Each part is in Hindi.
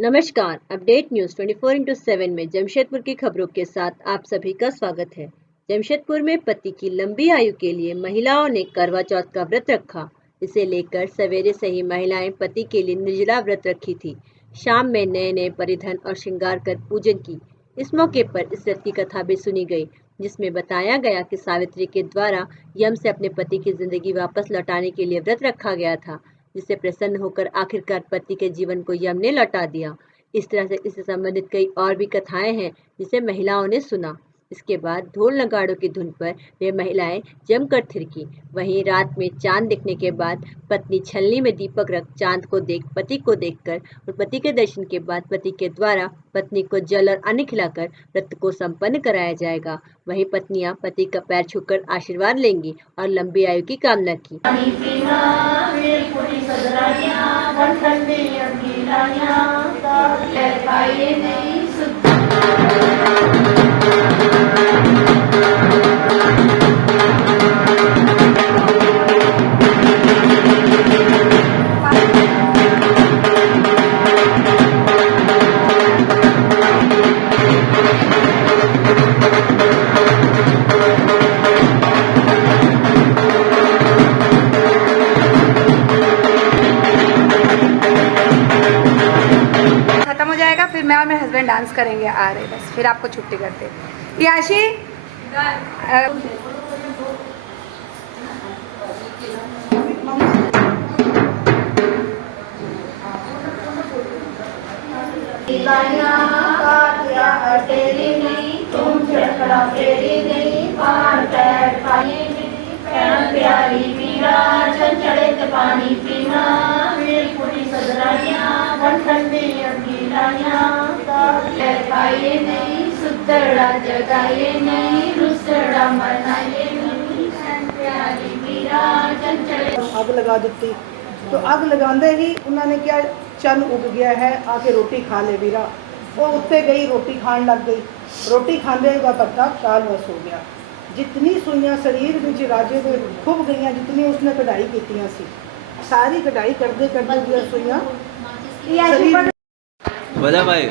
नमस्कार। अपडेट न्यूज़ 24/7 में जमशेदपुर की खबरों के साथ आप सभी का स्वागत है। जमशेदपुर में पति की लंबी आयु के लिए महिलाओं ने करवा चौथ का व्रत रखा। इसे लेकर सवेरे से ही महिलाएं पति के लिए निर्जला व्रत रखी थी। शाम में नए नए परिधान और श्रृंगार कर पूजन की। इस मौके पर इस व्रत की कथा भी सुनी गई, जिसमें बताया गया कि सावित्री के द्वारा यम से अपने पति की जिंदगी वापस लौटाने के लिए व्रत रखा गया था, जिससे प्रसन्न होकर आखिरकार पति के जीवन को यम ने लौटा दिया। इस तरह से इससे संबंधित कई और भी कथाएं हैं, जिसे महिलाओं ने सुना। इसके बाद ढोल नगाड़ों की धुन पर वे महिलाएं जमकर थिरकी। वहीं रात में चांद दिखने के बाद पत्नी छलनी में दीपक रख चांद को देख पति को देखकर और पति के दर्शन के बाद पति के द्वारा पत्नी को जल और अन्न खिलाकर व्रत को संपन्न कराया जाएगा। वहीं पत्नियां पति का पैर छूकर आशीर्वाद लेंगी और लंबी आयु की कामना की। फिर मैं और मेरे हस्बैंड डांस करेंगे आ रहे, बस फिर आपको छुट्टी करते। याशी प्यारी मीरा चल चढ़े ते पानी पीना पूरी सदराइया ठंडी अंगीराइया खाइए नहीं सुतड़ा जगाइए नहीं रुसड़ा मनाइए नहीं प्यारी मीरा चल चढ़े। अग लगा दी तो अग लगाते ही उन्होंने क्या चन उग गया है, आके रोटी खा ले वीरा। वो उत्ते गई रोटी खान लग गई। रोटी खाते का पत्ता कालवश हो गया। जितनी सुइयां शरीर में राजे के खुब गई, जितनी उसने कढ़ाई की सी, सारी कढ़ाई करते करते सुइयां बजा भाई।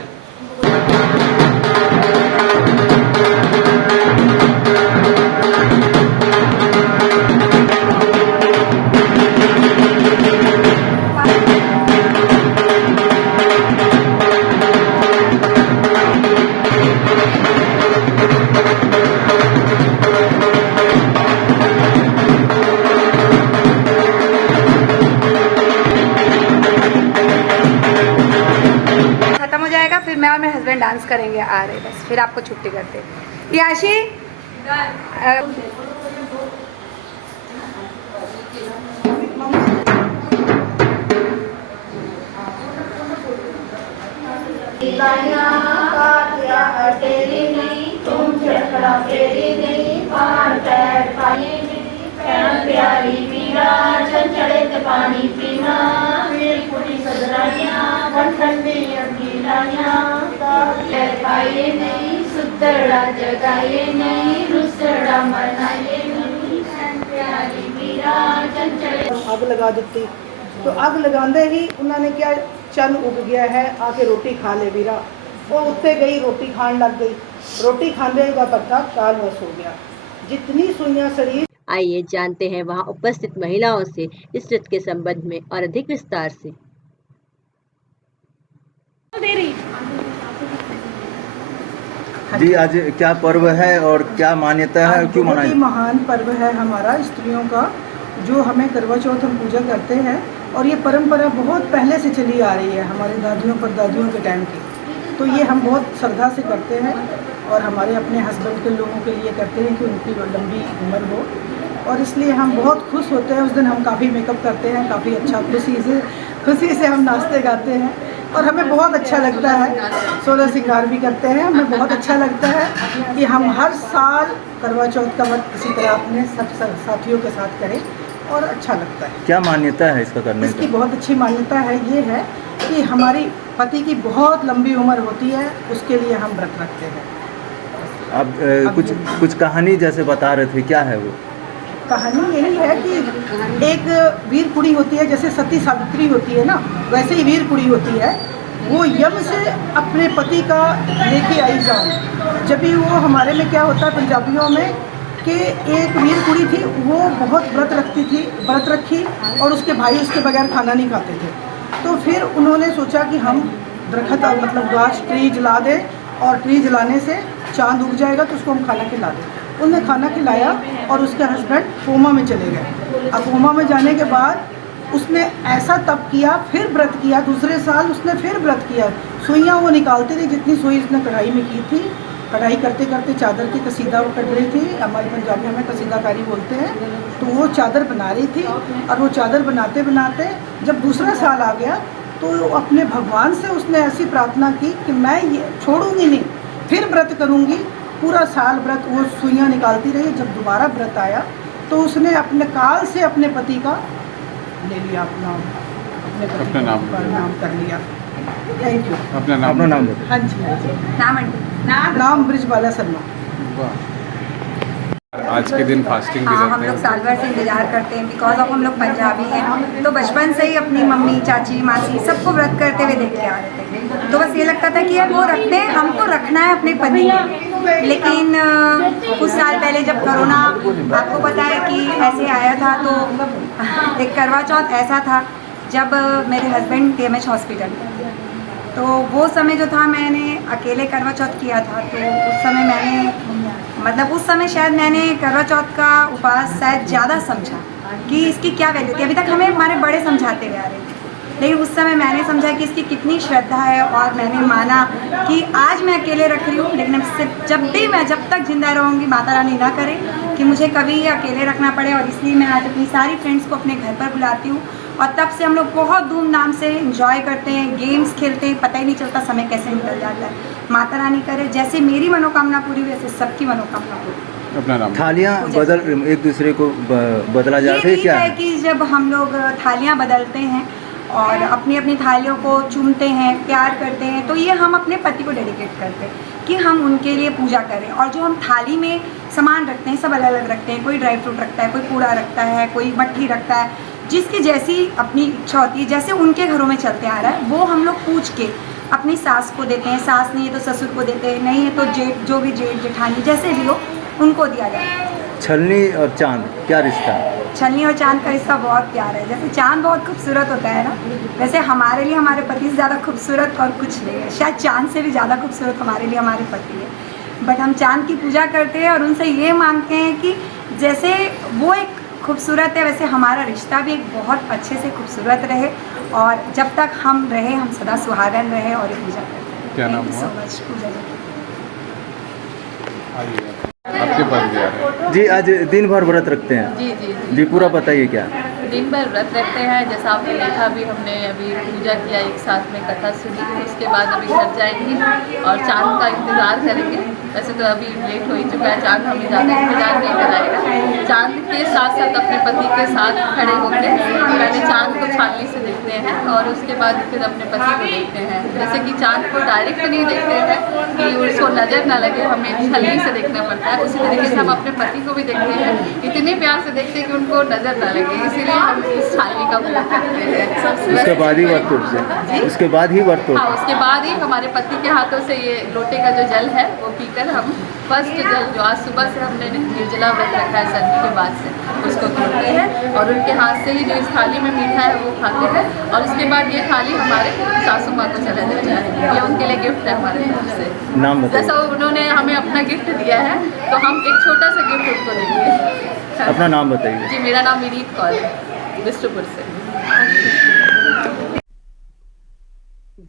फिर मैं और मेरे हस्बैंड डांस करेंगे आ रहे, बस फिर आपको छुट्टी करते। याशी प्यारी मीरा चल चढ़े ते पानी पीना पूरी सदराइया ठंडी अंगीराइया खाइए नहीं सुतड़ा जगाइए नहीं रुसड़ा मनाइए नहीं प्यारी मीरा चल चढ़े। अग लगा दी तो अग लगाते ही उन्होंने क्या चन उग गया है, आके रोटी खा ले वीरा। वो उत्ते गई रोटी खान लग गई। रोटी खाते का पत्ता कालवश हो गया। जितनी सुइयां शरीर। आइए जानते हैं वहां उपस्थित महिलाओं से इस व्रत के संबंध में और अधिक विस्तार से। जी, आज क्या पर्व है और क्या मान्यता है, क्यों मनाया? बहुत ही महान पर्व है हमारा स्त्रियों का, जो हमें करवा चौथ हम पूजा करते हैं। और ये परंपरा बहुत पहले से चली आ रही है, हमारे दादियों परदादियों के टाइम की। तो ये हम बहुत श्रद्धा से करते हैं और हमारे अपने हस्बैंड के लोगों के लिए करते हैं कि उनकी लंबी उम्र हो। और इसलिए हम बहुत खुश होते हैं। उस दिन हम काफ़ी मेकअप करते हैं, काफ़ी अच्छा खुशी से हम नाचते गाते हैं और हमें बहुत अच्छा लगता है। 16 श्रृंगार भी करते हैं। हमें बहुत अच्छा लगता है कि हम हर साल करवा चौथ का व्रत इसी तरह अपने सब साथियों के साथ करें और अच्छा लगता है। क्या मान्यता है इसका करने की? इसकी बहुत अच्छी मान्यता है। ये है कि हमारी पति की बहुत लंबी उम्र होती है, उसके लिए हम व्रत रखते हैं। अब कुछ कहानी जैसे बता रहे थे, क्या है वो कहानी? यही है कि एक वीर कुड़ी होती है, जैसे सती सावित्री होती है ना, वैसे ही वीर कुड़ी होती है। वो यम से अपने पति का लेके आई जान। जब भी वो हमारे में क्या होता है पंजाबियों में कि एक वीर कुड़ी थी, वो बहुत व्रत रखती थी, व्रत रखी और उसके भाई उसके बगैर खाना नहीं खाते थे। तो फिर उन्होंने सोचा कि हम दरख्त मतलब गाछ ट्री जला दें और ट्री जलाने से चांद उग जाएगा तो उसको हम खाना खिला दें। उन्हें खाना खिलाया और उसके हस्बैंड कोमा में चले गए। अब कोमा में जाने के बाद उसने ऐसा तप किया, फिर व्रत किया, दूसरे साल उसने फिर व्रत किया। सुइयाँ वो निकालती रही, जितनी सुई उसने कढ़ाई में की थी। कढ़ाई करते करते चादर की कसीदा वो कट रही थी, हमारे पंजाबियों में कसीदाकारी बोलते हैं। तो वो चादर बना रही थी और वो चादर बनाते बनाते जब दूसरा साल आ गया तो अपने भगवान से उसने ऐसी प्रार्थना की कि मैं ये छोड़ूंगी नहीं, फिर व्रत करूंगी। पूरा साल व्रत वो सुइयाँ निकालती रही। जब दोबारा व्रत आया तो उसने अपने काल से अपने पति का ले लिया, अपने पति का नाम कर लिया। Thank you. अपना नाम बताइए। हाँ जी, हाँ जी। नाम नाम ब्रिजबाला शर्मा। आज के दिन फास्टिंग भी हम रखते लोग हैं। साल भर से इंतजार करते हैं, बिकॉज ऑफ हम लोग पंजाबी हैं। तो बचपन से ही अपनी मम्मी, चाची, मासी सबको व्रत करते हुए देख के आ रहे थे। तो बस ये लगता था कि यार वो रखते हैं, हमको रखना है अपने पति के। लेकिन कुछ साल पहले जब कोरोना आपको पता है कि ऐसे आया था, तो एक करवा चौथ ऐसा था जब मेरे हस्बैंड TMH हॉस्पिटल, तो वो समय जो था मैंने अकेले करवा चौथ किया था। तो उस समय उस समय शायद मैंने करवा चौथ का उपवास शायद ज़्यादा समझा कि इसकी क्या वैल्यू थी। अभी तक हमें हमारे बड़े समझाते हुए आ रहे थे, लेकिन उस समय मैंने समझा कि इसकी कितनी श्रद्धा है। और मैंने माना कि आज मैं अकेले रख रही हूँ, लेकिन जब तक जिंदा रहूँगी, माता रानी ना करे कि मुझे कभी अकेले रखना पड़े। और इसलिए मैं आज अपनी सारी फ्रेंड्स को अपने घर पर बुलाती हूँ और तब से हम लोग बहुत धूमधाम से एंजॉय करते हैं, गेम्स खेलते हैं, पता ही नहीं चलता समय कैसे निकल जाता है। माता रानी करे जैसे मेरी मनोकामना पूरी वैसे सबकी मनोकामना पूरी। अपना नाम। थालियाँ बदल एक दूसरे को बदला जाता है क्या? ये है कि जब हम लोग थालियाँ बदलते हैं और अपनी अपनी थालियों को चूमते हैं, प्यार करते हैं, तो ये हम अपने पति को डेडिकेट करते हैं कि हम उनके लिए पूजा करें। और जो हम थाली में सामान रखते हैं सब अलग अलग रखते हैं। कोई ड्राई फ्रूट रखता है, कोई पूड़ा रखता है, कोई मट्ठी रखता है, जिसकी जैसी अपनी इच्छा होती है, जैसे उनके घरों में चलते आ रहा है वो हम लोग पूछ के अपनी सास को देते हैं। सास नहीं है तो ससुर को देते हैं, नहीं है तो जेठ, जो भी जेठ जेठानी जैसे भी हो उनको दिया जाता है। छलनी और चांद क्या रिश्ता? छलनी और चांद का रिश्ता बहुत प्यारा है। जैसे चांद बहुत खूबसूरत होता है ना, वैसे हमारे लिए हमारे पति से ज़्यादा खूबसूरत और कुछ नहीं है। शायद चांद से भी ज़्यादा खूबसूरत हमारे लिए हमारे पति है। बट हम चांद की पूजा करते हैं और उनसे ये मांगते हैं कि जैसे वो एक खूबसूरत है, वैसे हमारा रिश्ता भी एक बहुत अच्छे से खूबसूरत रहे और जब तक हम रहे हम सदा सुहागन रहे। और ये पूजा करते हैं। क्या नाम Thank you so हुआ? much, पूजा जी। आपके पास भी आ रहे हैं। जी आज दिन भर व्रत रखते हैं? जी जी जी जी पूरा बताइए क्या? दिन भर व्रत रखते हैं। जैसा आपने देखा अभी हमने पूजा किया, एक साथ में कथा सुनी, उसके बाद अभी घर जाएंगे और चांद का इंतज़ार करेंगे। वैसे तो अभी लेट हो ही चुका है, चांद हमें ज़्यादा इंतज़ार नहीं कराएगा। चांद के साथ साथ अपने पति के साथ खड़े होकर पहले चांद को छाननी से देखते हैं और उसके बाद फिर अपने पति को देखते हैं। जैसे कि चांद को डायरेक्ट नहीं देखते हैं कि उसको नज़र ना लगे, हमें छलनी से देखना पड़ता है। उसी तरीके से हम अपने पति को भी देखते हैं, इतने प्यार से देखते हैं कि उनको नज़र ना लगे, इसीलिए हम इस छाननी का प्रयोग करते हैं। उसके बाद ही व्रत होते, उसके बाद ही व्रत होते। हाँ, उसके बाद ही हमारे पति के हाथों से ये लोटे का जो जल है वो पीकर हम फर्स्ट जल जो आज सुबह से हमने निर्जला व्रत रखा है सर्दी के बाद से, उसको पीते हैं और उनके हाथ से ही जो इस थाली में मीठा है वो खाते हैं। और उसके बाद ये थाली हमारे सासू माँ को चला जाता है। ये उनके लिए गिफ्ट है हमारे तरफ से। नाम बताइए। जैसा उन्होंने हमें अपना गिफ्ट दिया है तो हम एक छोटा सा गिफ्ट उनको देंगे। अपना नाम बताइए। जी मेरा नाम विनीत कौर है, बिष्टुपुर से।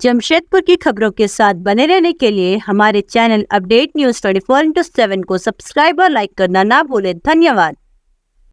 जमशेदपुर की खबरों के साथ बने रहने के लिए हमारे चैनल अपडेट न्यूज़ 24/7 को सब्सक्राइब और लाइक करना ना भूलें। धन्यवाद।